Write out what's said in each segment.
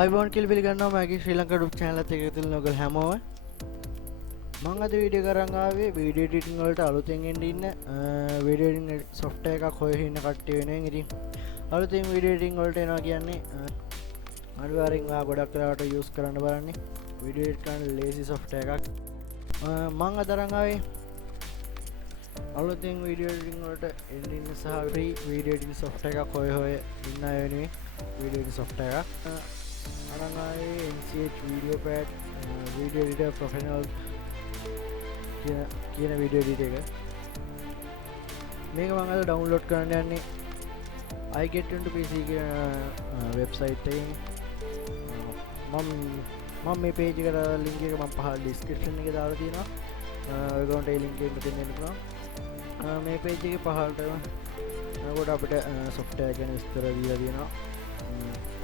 අයිබෝන් කියලා පිළිගන්නවා මගේ ශ්‍රී ලංකා YouTube channel එකත් එක්ක එකතු වෙන ඔයගොල්ලෝ හැමෝම මම අද වීඩියෝ කරන් ආවේ වීඩියෝ එඩිටින් වලට අලුතෙන් එන්න ඉන්න වීඩියෝ එඩිටින් software එකක් හොයලා ඉන්න කට්ටිය වෙනුවෙන් ඉතින් අලුතෙන් වීඩියෝ එඩිටින් වලට එනවා කියන්නේ අනිවාර්යෙන් ඔයා ගොඩක් වෙලාවට යූස් කරන්න බලන්නේ වීඩියෝ එඩිට් කරන්න ලේසි software එකක් මම අද අරන් ආවේ අලුතෙන් වීඩියෝ එඩිටින් වලට එන්න ඉන්න සහ free වීඩියෝ එඩිටින් software එකක් හොය ඉන්න අය වෙනුවෙන් වීඩියෝ එඩිටින් software එකක් Nch Videopad video editor professional කියන video editor එක මේක මම අද download කරන්න යන්නේ I get into PC කියන website එකෙන් මම මේ page එකට link එක මම පහළ description එකේ දාලා තියෙනවා ඔයගොල්ලන්ට ඒ link එක මෙතන දෙන්න පුළුවන් මේ page එකේ පහළටම ඔයාලට අපිට software ගැන විස්තර දීලා තියෙනවා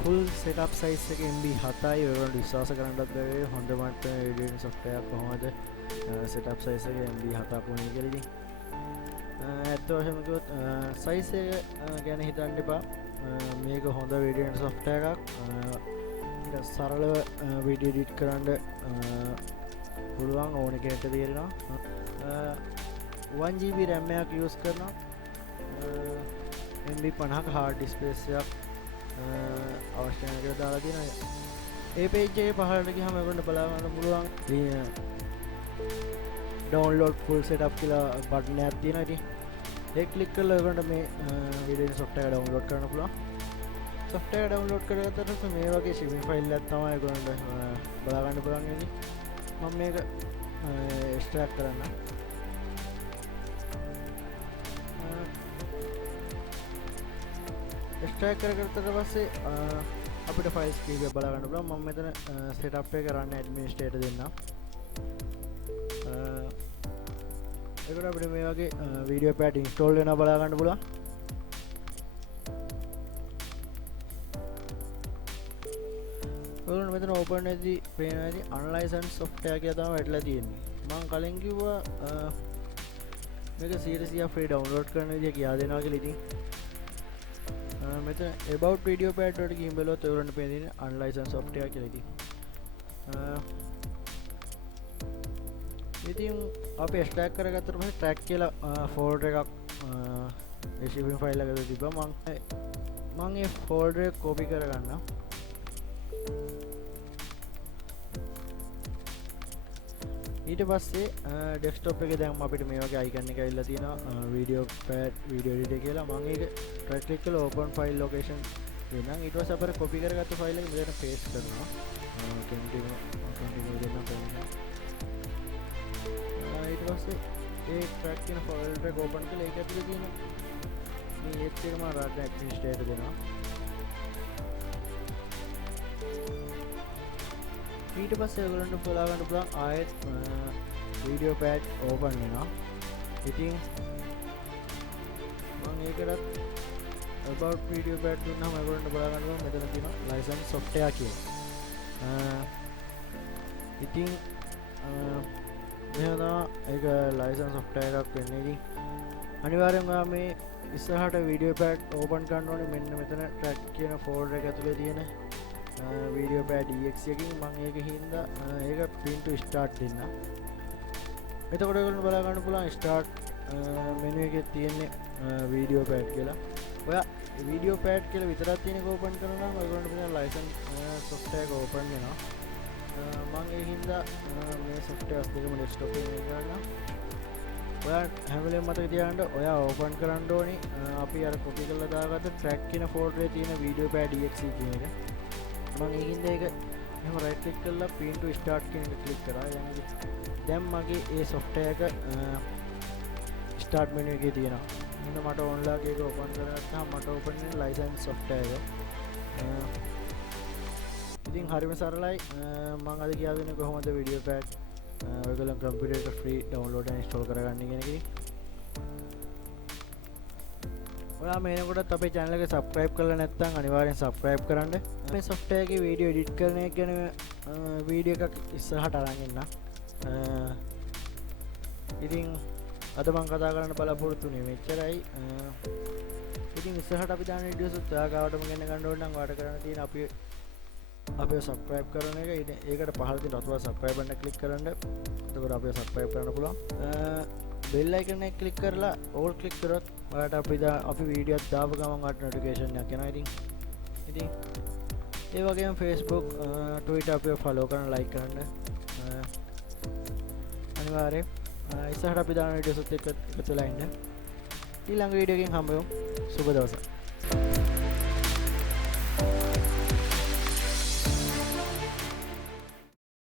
full setup size එක MB 7යි ඔයගොල්ලෝ විශ්වාස කරන්නත් බැහැ හොඳ මට්ටමේ editing software එකක් කොහොමද setup size එක MB 7ක් වුණේ කියලා ඉතින් ඇත්ත වශයෙන්ම කිව්වොත් size එක ගැන හිතන්න එපා මේක හොඳ editing software එකක් ඊට සරලව video edit කරන්න පුළුවන් ඕන කෙනෙක්ට තේරෙනවා 1GB RAM එකක් use කරනවා MB 50ක hard disk space එකක් අවශ්‍ය නැහැ කියලා දාලා තියෙනවා. ඒ page එකේ පහළට ගියාම ඔයගොල්ලන්ට බලා ගන්න පුළුවන් download full setup කියලා බටන් එකක් තියෙනවා. ඉතින් ඒක ක්ලික් කරලා ඔයගොල්ලන්ට මේ video software එක download කරන්න පුළුවන්. software එක download කරගත්තට පස්සේ මේ වගේ shipping file එකක් තමයි ඔයගොල්ලන්ට බලා ගන්න පුළුවන් වෙන්නේ. මම මේක extract කරන්න. extract කරගත්තට පස්සේ අපිට files කීපයක් බලා ගන්න පුළුවන් මම මෙතන setup එක run administrator දෙන්නම් ඒකට අපිට මේ වගේ Videopad install වෙනවා බලා ගන්න පුළුවන් ඔයගොල්ලෝ මෙතන open එකේදී පේනවාදී unlicensed software කියලා තමයි වැටලා තියෙන්නේ මම කලින් කිව්වා මේක 100% free download කරන විදිය කියා දෙනවා කියලා ඉතින් මෙතන about Videopad වලට ගිහින් බලුවොත් ඔයගොල්ලන්ට පේන්නේ unlicensed software කියලා ඉතින් අපි extract කරගත්තට පස්සේ track කියලා folder එකක් ඒ shipping file එකක තිබ්බා මම මේ folder එක copy කරගන්නම් ඊට පස්සේ desktop එකේ දැන් අපිට මේ වගේ icon එක ඇවිල්ලා තියෙනවා Videopad video editor කියලා මම ඒක right click කරලා open file location දෙන්නම් ඊට පස්සේ අපිට copy කරගත්ත file එක මෙතන paste කරනවා continue දෙන්න පුළුවන් ඊට පස්සේ ඒ track කියන file එක open කරලා ඒක ඇතුලේ තියෙන මේ ඒත් එක මම run administrator දෙනවා ඊට පස්සේ ඔයගොල්ලන්ට බලා ගන්න පුළුවන් ආයෙත් Videopad open වෙනවා. ඉතින් මම ඒකටත් about Videopad දුන්නාම ඔයගොල්ලන්ට බලා ගන්න පුළුවන් මෙතන තියෙනවා license software කියලා. ඉතින් මෙහෙම තමයි ඒක license software එකක් වෙන්නේ. ඉතින් අනිවාර්යෙන්ම ඔයා මේ ඉස්සරහට Videopad open කරන්න ඕනේ මෙන්න මෙතන track කියන folder එක ඇතුලේ තියෙන Videopad exe එකකින් මම ඒක හින්දා ඒක print to start දෙන්න. එතකොට ඔයගොල්ලෝ බලා ගන්න පුළුවන් start menu එකේ තියෙන්නේ Videopad කියලා. ඔයා Videopad කියලා විතරක් තියෙන එක open කරනවා නම් ඔයගොල්ලන්ට පුළුවන් license software එක open වෙනවා. මම ඒ හින්දා මේ software එකම desktop එකේ ගන්නවා. ඔයා හැම වෙලේම මතක තියාගන්න ඔයා open කරන්න ඕනේ අපි අර copy කරලා දාගත්ත track කියන folder එකේ තියෙන Videopad exe කියන එක. මම ඒකින්ද ඒක එහෙම right click කරලා print to start කියන එක click කරා දැන් මගේ ඒ software එක start menu එකේ තියෙනවා මෙන්න මට online එක open කරගත්තාම මට open වෙන license software එක ඉතින් හරිම සරලයි මම අද කියලා දෙන්නේ කොහොමද Videopad ඔයගොල්ලෝ computer එක free download and install කරගන්න කියන එක ඔයා මේනකොටත් අපේ channel එක subscribe කරලා නැත්නම් අනිවාර්යෙන් subscribe කරන්න. මේ software එකේ video edit කරන එක ගැන video එකක් ඉස්සරහට අරන් එන්න. ඉතින් අද මම කතා කරන්න බලාපොරොත්තු වෙන්නේ මෙච්චරයි. ඉතින් ඉස්සරහට අපි දාන videos උත් ඔයා ගාවටම ගෙන්න ගන්න ඕන නම් ඔයාලට කරන්න තියෙන අපි අපේ සබස්ක්‍රයිබ් කරන එක ඒකට පහළ තියෙන රතුවා සබස්ක්‍රයිබ් බටන් එක ක්ලික් කරන්න. එතකොට අපේ සබස්ක්‍රයිබ් කරන්න පුළුවන්. බෙල් අයිකන් එක ක්ලික් කරලා ඕල් ක්ලික් කරොත් ඔයාලට අපි වීඩියෝ එකක් දාපු ගමන් ඔයාලට නොටිෆිකේෂන් එකක් එනවා. ඉතින් ඒ වගේම Facebook Twitter අපිව ෆලෝ කරන්න ලයික් කරන්න අනිවාර්යයෙන් ඉස්සරහට අපි දාන වීඩියෝස් එක්ක එකතු වෙලා ඉන්න. ඊළඟ වීඩියෝ එකකින් හම්බෙමු. සුබ දවසක්.